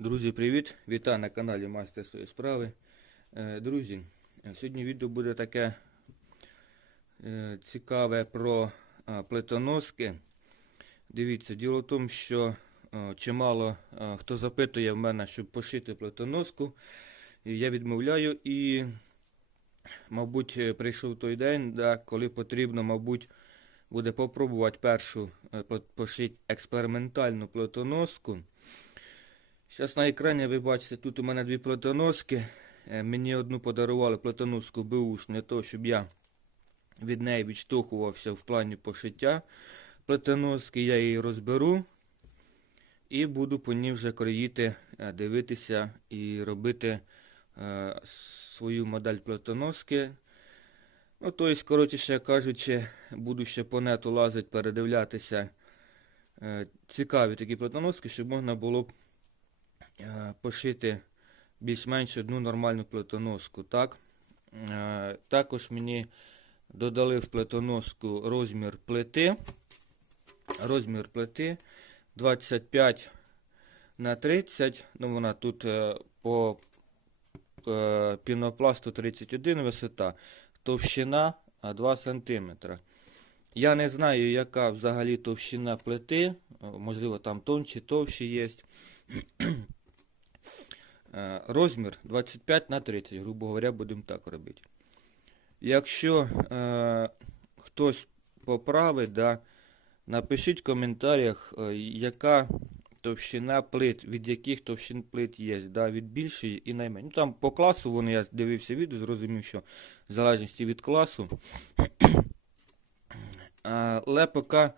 Друзі, привіт! Вітаю на каналі Майстер своєї справи. Е, Друзі, сьогодні відео буде таке е, цікаве про е, плитоноски. Дивіться, діло в тому, що чимало хто запитує в мене, щоб пошити плитоноску. Я відмовляю і, мабуть, прийшов той день, коли потрібно, мабуть, буде попробувати першу пошити експериментальну плитоноску. Зараз на екрані ви бачите, тут у мене дві плитоноски. Е, Мені одну подарували плитоноску БУш для того, щоб я від неї відштовхувався в плані пошиття плитоноски. Я її розберу і буду по ній вже кроїти, е, дивитися і робити е, свою модель плитоноски. Ну, тобто, коротше кажучи, буду ще по нету лазити, передивлятися цікаві такі плитоноски, щоб можна було б пошити більш-менш одну нормальну плитоноску. Так? Е, Також мені додали в плитоноску розмір плити. Розмір плити 25 на 30. Ну, вона тут е, по е, пінопласту 31 висота, товщина 2 см. Я не знаю, яка взагалі товщина плити. Е, Можливо, там тонші, товщі є. Е, Розмір 25 на 30, грубо говоря, будемо так робити. Якщо е, хтось поправить, да, напишіть в коментарях, е, яка товщина плит, від яких товщин плит є, да, від більшої і найменшої. Ну, там по класу вони, я дивився відео, зрозумів, що в залежності від класу. Але поки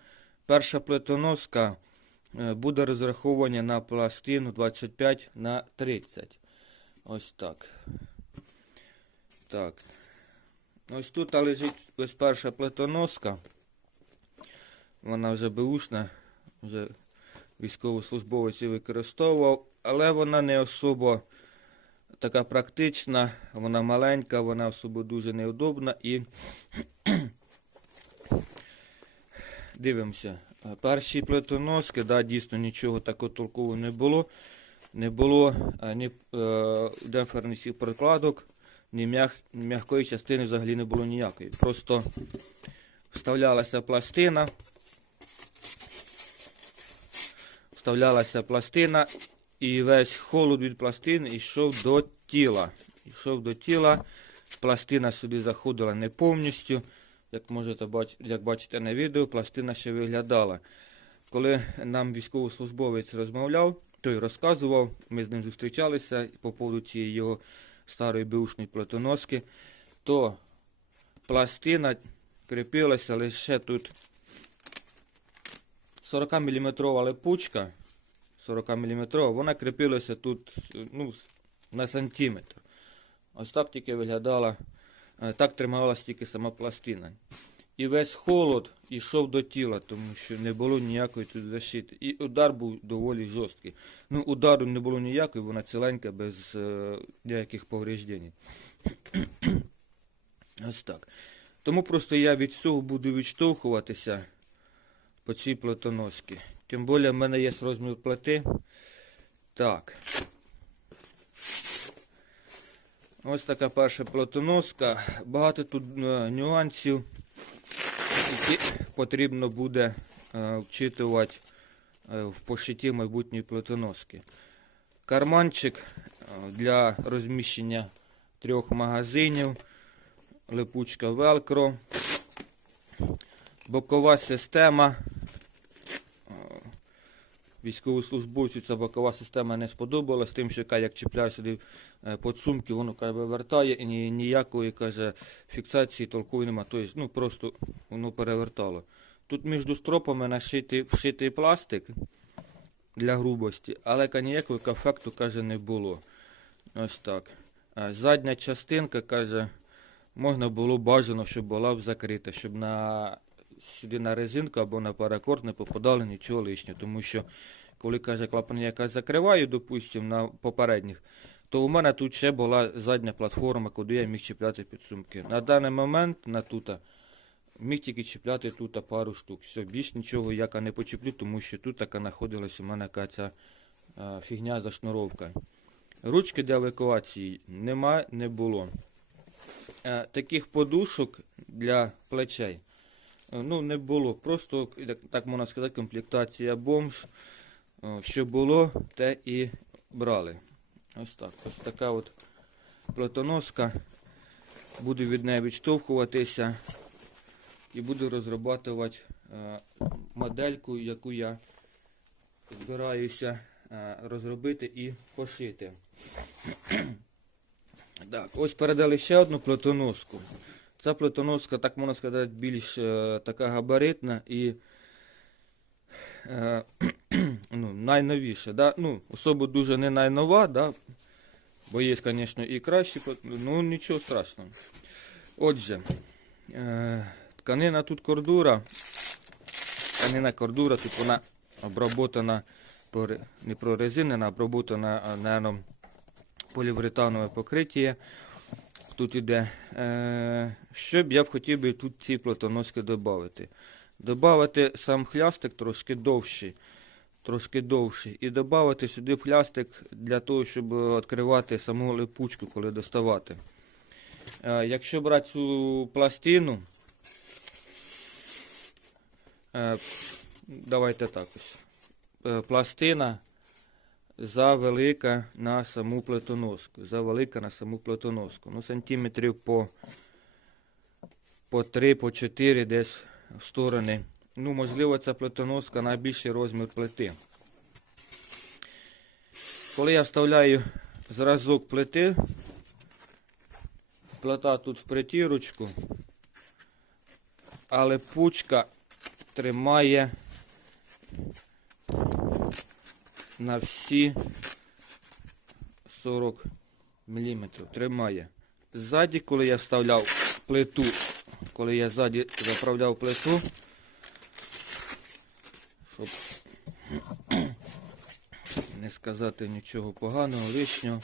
перша плитоноска буде розраховування на пластину 25 на 30. Ось так. Так. Ось тут лежить ось перша плитоноска. Вона вже беушна, вже військовослужбовець використовував, але вона не особо така практична, вона маленька, вона особо дуже неудобна і дивимося. Перші плитоноски, да, дійсно нічого такого толкового не було. Не було е, ні е, демпферних прикладок, ні м'як, м'якої частини взагалі не було ніякої. Просто вставлялася пластина. Вставлялася пластина, і весь холод від пластини йшов до тіла. Йшов до тіла, пластина сюди заходила не повністю. Як можете як бачите на відео, пластина ще виглядала. Коли нам військовослужбовець розмовляв, той розказував, ми з ним зустрічалися по поводу цієї його старої беушної платоноски, то пластина кріпилася лише тут 40 мм липучка, 40 мм, вона кріпилася тут ну, на сантиметр. Ось так тільки виглядала, так трималася тільки сама пластина. І весь холод йшов до тіла, тому що не було ніякої тут защити. І удар був доволі жорсткий. Ну, удару не було ніякої, вона ціленька, без е, ніяких повреждень. Ось так. Тому просто я від цього буду відштовхуватися по цій платоноски. Тим більше в мене є розмір плити. Так. Ось така перша платоноска. Багато тут е, нюансів, які потрібно буде е, вчитувати е, в пошитті майбутньої платоноски. Карманчик для розміщення трьох магазинів, липучка велкро, бокова система. Військовослужбовцю ця бокова система не сподобалась, тим, що як чіпляю сюди е, подсумки, воно каже, вивертає і ніякої каже, фіксації толкової нема. Тобто, ну, просто воно перевертало. Тут між стропами нашитий вшитий пластик для грубості, але ніякого ефекту каже, не було. Ось так. Е, Задня частинка каже, можна було бажано, щоб була б закрита, щоб на сюди на резинку або на паракорд не попадало нічого лишнього. Тому що, коли каже, клапан якась закриваю, допустимо, на попередніх, то у мене тут ще була задня платформа, куди я міг чіпляти підсумки. На даний момент на тута міг тільки чіпляти тут пару штук. Все, більш нічого яка не почіплю, тому що тут така знаходилась у мене яка ця е, фігня зашнуровка. Ручки для евакуації нема, не було. Е, Таких подушок для плечей ну, не було. Просто, так, можна сказати, комплектація бомж. Що було, те і брали. Ось так. Ось така от платоноска. Буду від неї відштовхуватися і буду розробляти е, модельку, яку я збираюся е, розробити і пошити. Так, ось передали ще одну платоноску. Ця платоноска, так можна сказати, більш е, така габаритна і е, ну, найновіша. Да? Ну, особо дуже не найнова, да? бо є, звісно, і кращі, ну нічого страшного. Отже, е, тканина тут кордура. Тканина кордура, тут вона обработана, не прорезинена, а обработана, а, поліуретанове покриття. Тут іде. Е, що б я б хотів би тут ці платоноски додати? Добавити сам хлястик трошки довший. Трошки довший. І додати сюди хлястик для того, щоб відкривати саму липучку, коли доставати. Е, якщо брати цю пластину, е, давайте так ось. Пластина завелика на саму плитоноску. Завелика на саму плитоноску. Ну, сантиметрів по, по 3, по 4 десь в сторони. Ну, можливо, ця плитоноска найбільший розмір плити. Коли я вставляю зразок плити, плита тут в притірочку, але пучка тримає на всі 40 мм. Тримає. Ззаді, коли я вставляв плиту, коли я ззаді заправляв плиту, щоб не сказати нічого поганого, лишнього.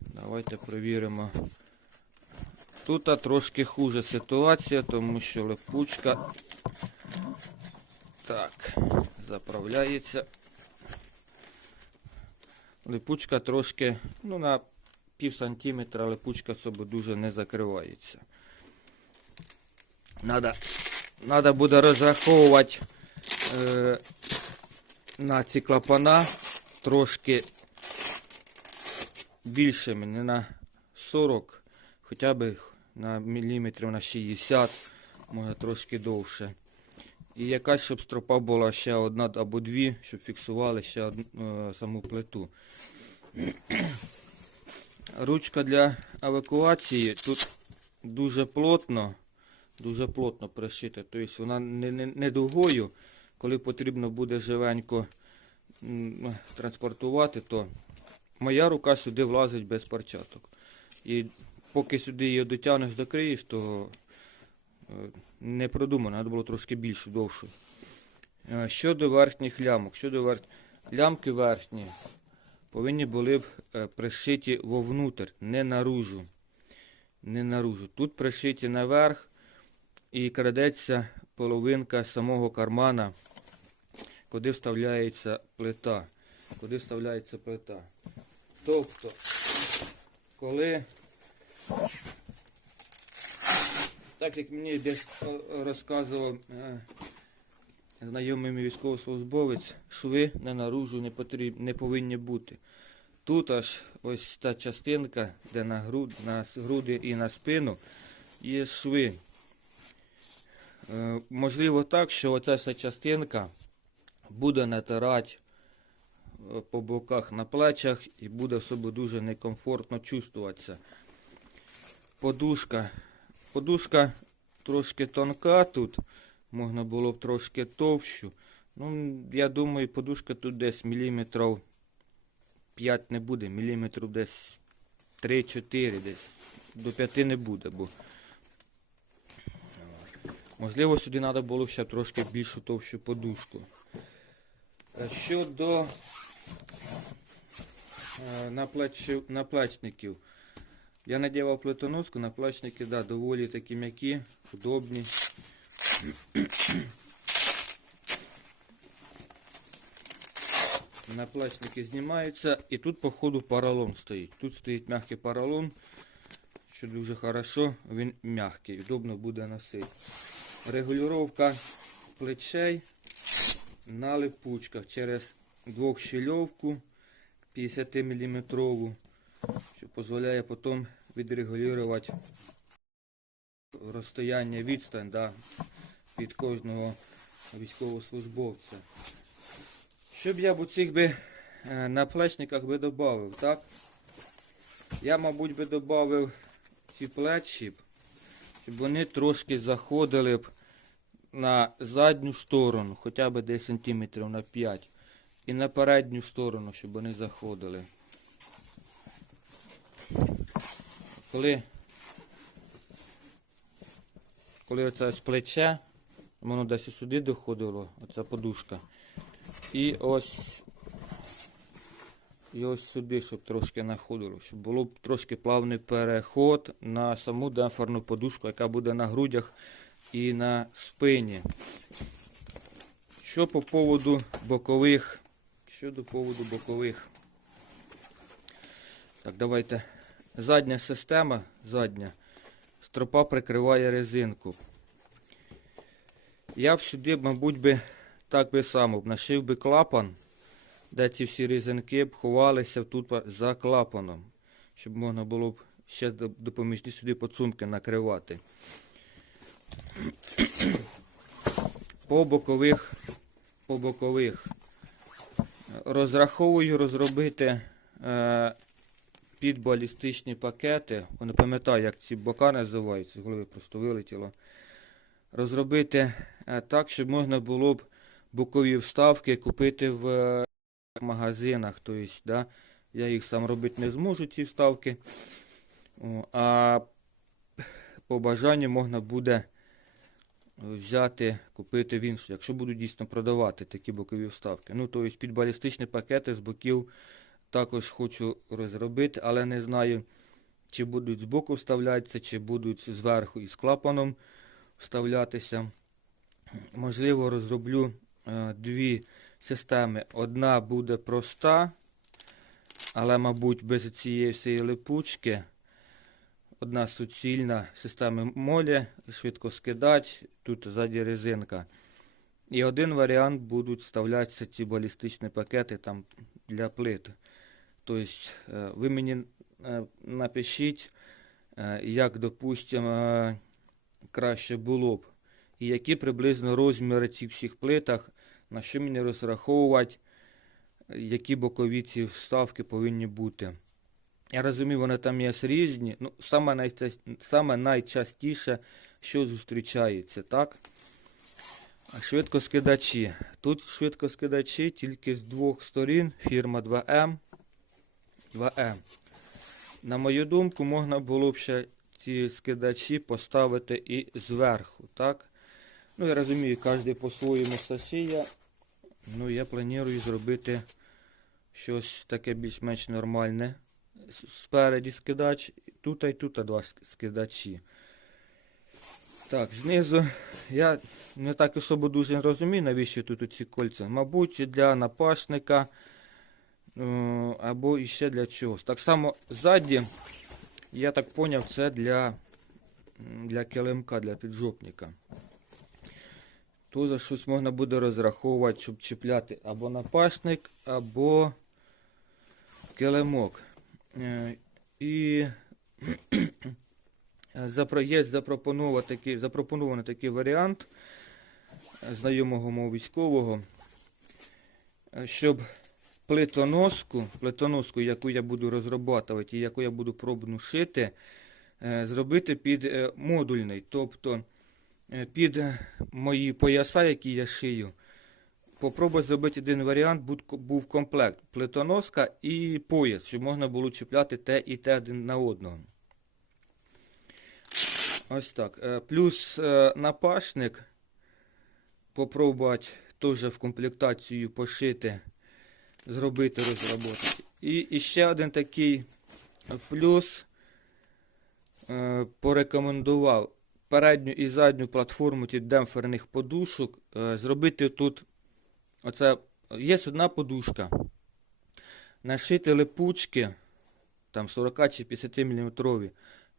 Давайте перевіримо. Тут трошки хуже ситуація, тому що липучка так, заправляється. Липучка трошки, ну на пів сантиметра липучка собі дуже не закривається. Надо, надо буде розраховувати е, на ці клапана трошки більшими, не на 40, хоча б на міліметрів на 60, може трошки довше. І якась, щоб стропа була ще одна або дві, щоб фіксували ще одну, е, саму плиту. Ручка для евакуації тут дуже плотно, дуже плотно пришита. Тобто вона не, не, не дугою, коли потрібно буде живенько транспортувати, то моя рука сюди влазить без перчаток. І поки сюди її дотягнеш докриєш, то е, не продумано, треба було трошки більшу, довшу. Е, Щодо верхніх лямок, щодо верх... лямки верхні повинні були б е, пришиті вовнутрь, не наружу. Не наружу. Тут пришиті наверх і крадеться половинка самого кармана, куди вставляється плита. Куди вставляється плита. Тобто, коли так як мені десь е, розказував е, знайомий мій військовослужбовець, шви не наружу не, потріб, не повинні бути. Тут аж ось та частинка, де на, груд, на груди і на спину є шви. Е, можливо так, що оця вся частинка буде натирати е, по боках на плечах і буде в собі дуже некомфортно чувствуватися. Подушка. Подушка трошки тонка тут. Можна було б трошки товщу. Ну, я думаю, подушка тут десь міліметрів 5 не буде, міліметрів десь 3-4, десь до 5 не буде, бо можливо сюди треба було ще трошки більшу товщу подушку. Щодо е, наплечників. Я надівав плитоноску, наплечники, да, доволі такі м'які, удобні. Наплечники знімаються і тут, походу, поролон стоїть. Тут стоїть м'який поролон, що дуже хорошо, він м'який, удобно буде носити. Регулювання плечей на липучках через двохщільовку 50 мм, що дозволяє потім відрегулювати розстояння відстань да, від кожного військовослужбовця. Що б я б у цих би е, наплечниках би додав, так? Я, мабуть, би додав ці плечі, щоб вони трошки заходили б на задню сторону, хоча б десь сантиметрів на 5. І на передню сторону, щоб вони заходили. Коли, коли оце з плече, воно десь сюди доходило, оця подушка. І ось, і ось сюди, щоб трошки находило, щоб було б трошки плавний переход на саму демпферну подушку, яка буде на грудях і на спині. Що по поводу бокових, що до поводу бокових. Так, давайте. Задня система, задня, стропа прикриває резинку. Я б сюди, мабуть, би так би само б нашив би клапан, де ці всі резинки б ховалися тут за клапаном, щоб можна було б ще допоміжні сюди подсумки накривати. По бокових, по бокових розраховую розробити е, під балістичні пакети. Не пам'ятаю, як ці бока називаються, з голови просто вилетіло. Розробити е, так, щоб можна було б бокові вставки купити в е, магазинах. Тобто, да, я їх сам робити не зможу, ці вставки. А по бажанню можна буде взяти, купити в іншу, якщо будуть дійсно продавати такі бокові вставки. Ну, тобто під балістичні пакети з боків також хочу розробити, але не знаю, чи будуть збоку вставлятися, чи будуть зверху із клапаном вставлятися. Можливо, розроблю е, дві системи. Одна буде проста, але, мабуть, без цієї всієї липучки. Одна суцільна система молі, швидкоскидач, тут ззаді резинка. І один варіант будуть вставлятися ці балістичні пакети там для плит. Тобто, е, ви мені е, напишіть, е, як, допустимо, краще було б, і які приблизно розміри цих всіх плитах, на що мені розраховувати, які бокові ці вставки повинні бути. Я розумію, вони там є різні. Ну, саме, найча- саме найчастіше, що зустрічається, так? Швидкоскидачі. Тут швидкоскидачі тільки з двох сторін, фірма 2М. 2М. На мою думку, можна було б ще ці скидачі поставити і зверху, так? Ну, я розумію, кожен по-своєму сашиє. Ну, я планую зробити щось таке більш-менш нормальне. Спереді скидач, тут і тут два скидачі. Так, знизу я не так особо дуже розумію, навіщо тут ці кольця. Мабуть, для напашника е, або іще для чогось. Так само ззаді, я так поняв, це для, для килимка, для піджопника. Тут щось можна буде розраховувати, щоб чіпляти або напашник, або килимок. Е, І є запропонований запропонований такий варіант знайомого мого військового, е, щоб плитоноску, плитоноску, яку я буду розробляти і яку я буду пробну шити, е, зробити під е, модульний. Тобто е, під мої пояса, які я шию, Попробуй зробити один варіант, був комплект плитоноска і пояс, щоб можна було чіпляти те і те один на одного. Ось так. Плюс напашник. Попробувати теж в комплектацію пошити, зробити, розробити. І, і ще один такий плюс е, порекомендував передню і задню платформу ті демпферних подушок е, зробити тут. Оце є одна подушка. нашити липучки там 40 чи 50 мм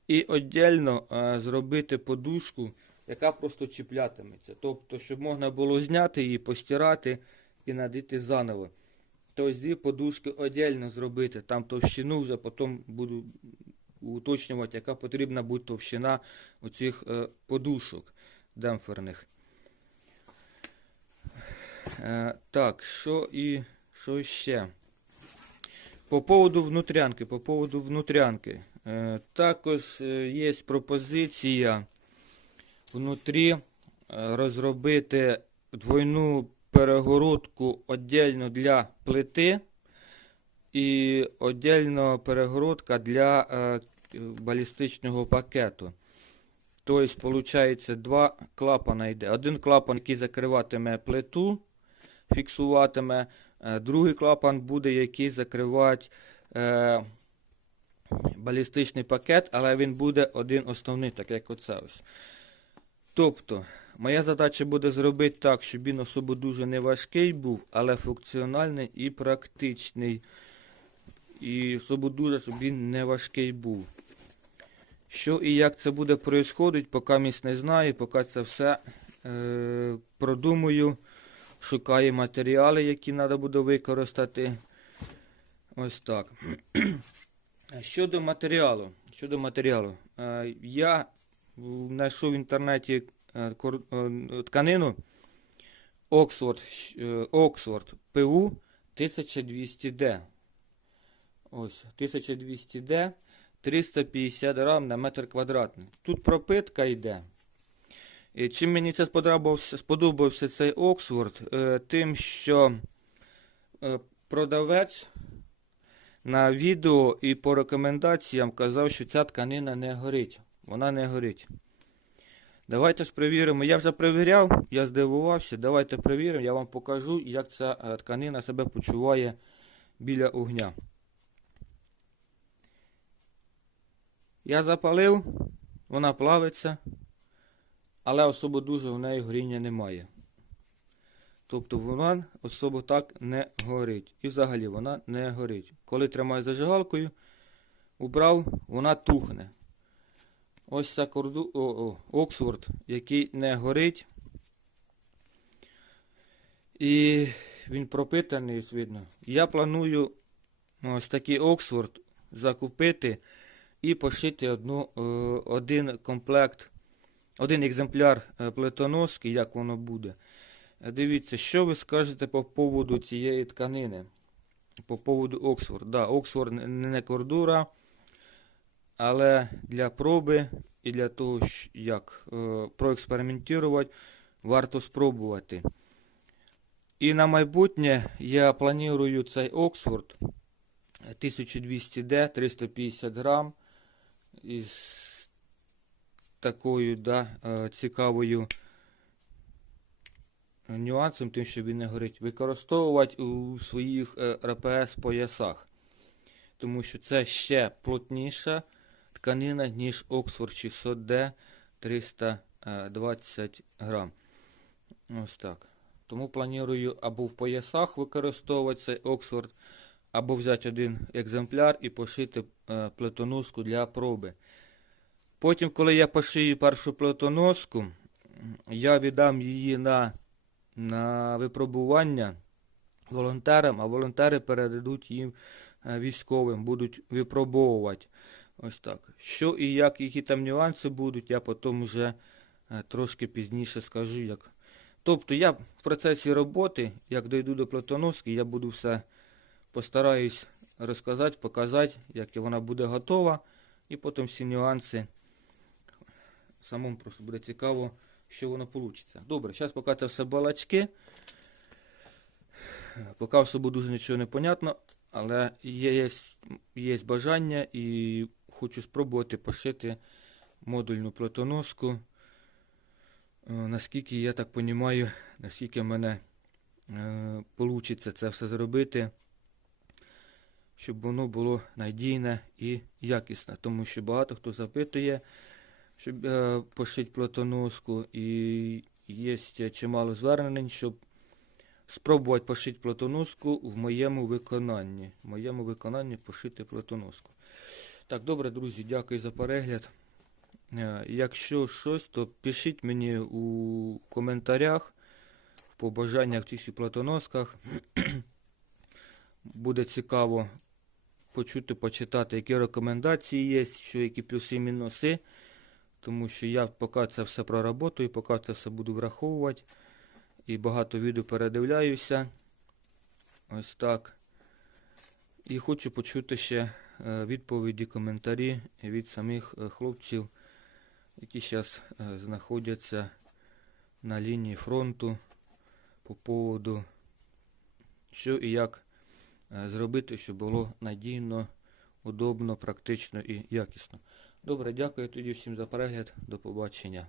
і віддільно е, зробити подушку, яка просто чіплятиметься. Тобто, щоб можна було зняти її, постирати і надити заново. Тобто дві подушки віддільно зробити, там товщину вже потім буду уточнювати, яка потрібна буде товщина оцих е, подушок демпферних. Е, так, що і що ще? По поводу внутрянки, по поводу внутрянки. Е, також є пропозиція внутрі розробити двойну перегородку віддільно для плити і віддільно перегородка для е, балістичного пакету. Тобто, виходить, два клапана йде. Один клапан, який закриватиме плиту, фіксуватиме, е, другий клапан буде, який закривати е, балістичний пакет, але він буде один основний, так як оце ось. Тобто, моя задача буде зробити так, щоб він особо дуже не важкий був, але функціональний і практичний. І особо дуже, щоб він не важкий був. Що і як це буде происходить, поки місь не знаю, поки це все е, продумую, шукаю матеріали, які треба буде використати. Ось так. Щодо матеріалу, щодо матеріалу, е, я знайшов в інтернеті тканину Oxford, е, Oxford PU 1200D. Ось, 1200D, 350 грам на метр квадратний. Тут пропитка йде. І чим мені це сподобався, сподобався цей Оксфорд, е, тим, що е, продавець на відео і по рекомендаціям казав, що ця тканина не горить. Вона не горить. Давайте ж перевіримо. Я вже перевіряв, я здивувався. Давайте перевіримо, я вам покажу, як ця е, тканина себе почуває біля огня. Я запалив, вона плавиться, але особо дуже в неї горіння немає. Тобто вона особо так не горить. І взагалі вона не горить. Коли тримаю зажигалкою, убрав, вона тухне. Ось ця корду... о, о, Оксфорд, який не горить. І він пропитаний, видно. Я планую ось такий Оксфорд закупити і пошити одну, е, один комплект, один екземпляр е, плитоноски, як воно буде. Дивіться, що ви скажете по поводу цієї тканини? По поводу Оксфорд. Да, Оксфорд не кордура, але для проби і для того, як е, проекспериментувати, варто спробувати. І на майбутнє я планую цей Оксфорд 1200D, 350 грам із такою да, е, цікавою нюансом, тим, що він не горить, використовувати у своїх е, РПС поясах. Тому що це ще плотніша тканина, ніж Oxford 600D 320 грам. Ось так. Тому планую або в поясах використовувати цей Oxford, або взяти один екземпляр і пошити е, плитоноску для проби. Потім, коли я пошию першу плитоноску, м, я віддам її на, на випробування волонтерам, а волонтери передадуть їм е, військовим, будуть випробовувати. Ось так. Що і як, які там нюанси будуть, я потім вже е, трошки пізніше скажу. як. Тобто я в процесі роботи, як дойду до плитоноски, я буду все постараюсь розказати, показати, як вона буде готова, і потім всі нюанси. Самому просто буде цікаво, що воно вийде. Добре, зараз поки це все балачки. Поки особо дуже нічого не понятно, але є, є, є бажання і хочу спробувати пошити модульну плитоноску. Е, Наскільки я так розумію, наскільки в мене вийде це все зробити, щоб воно було надійне і якісне. Тому що багато хто запитує, щоб е, пошити плитоноску, і є чимало звернень, щоб спробувати пошити платоноску в моєму виконанні. В моєму виконанні пошити платоноску. Так, добре, друзі, дякую за перегляд. Е, Якщо щось, то пишіть мені у коментарях, в побажаннях цих платоносках. Буде цікаво почути, почитати, які рекомендації є, що які плюси і мінуси. Тому що я поки це все проработаю, поки це все буду враховувати. І багато відео передивляюся. Ось так. І хочу почути ще відповіді, коментарі від самих е, хлопців, які зараз знаходяться на лінії фронту по поводу, що і як е, зробити, щоб було надійно, удобно, практично і якісно. Добре, дякую тоді всім за перегляд. До побачення.